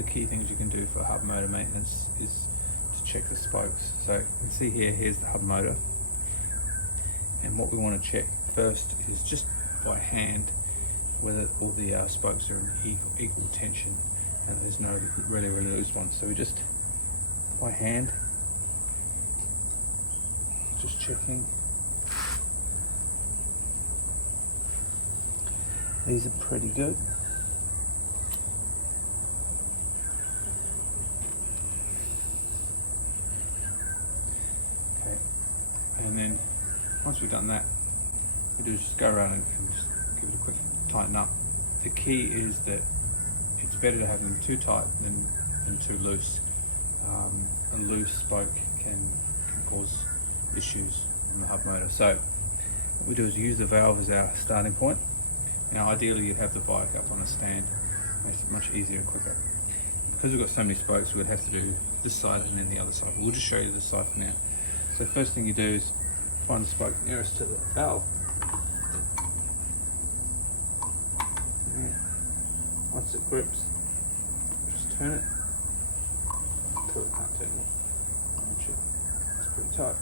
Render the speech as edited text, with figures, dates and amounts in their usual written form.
the key things you can do for hub motor maintenance is to check the spokes. So you can see here, here's the hub motor. And what we want to check first is just by hand whether all the spokes are in equal tension and there's no really loose ones. So we just by hand, just checking. These are pretty good. Okay, and then once we've done that, we do is just go around and just give it a quick tighten up. The key is that it's better to have them too tight than too loose. A loose spoke can cause issues in the hub motor. So what we do is use the valve as our starting point. Now ideally you'd have the bike up on a stand, makes it much easier and quicker. Because we've got so many spokes, we'd have to do this side and then the other side. We'll just show you this side for now. So first thing you do is find the spoke nearest to the valve. And once it grips, just turn it until it can't turn more. It's pretty tight.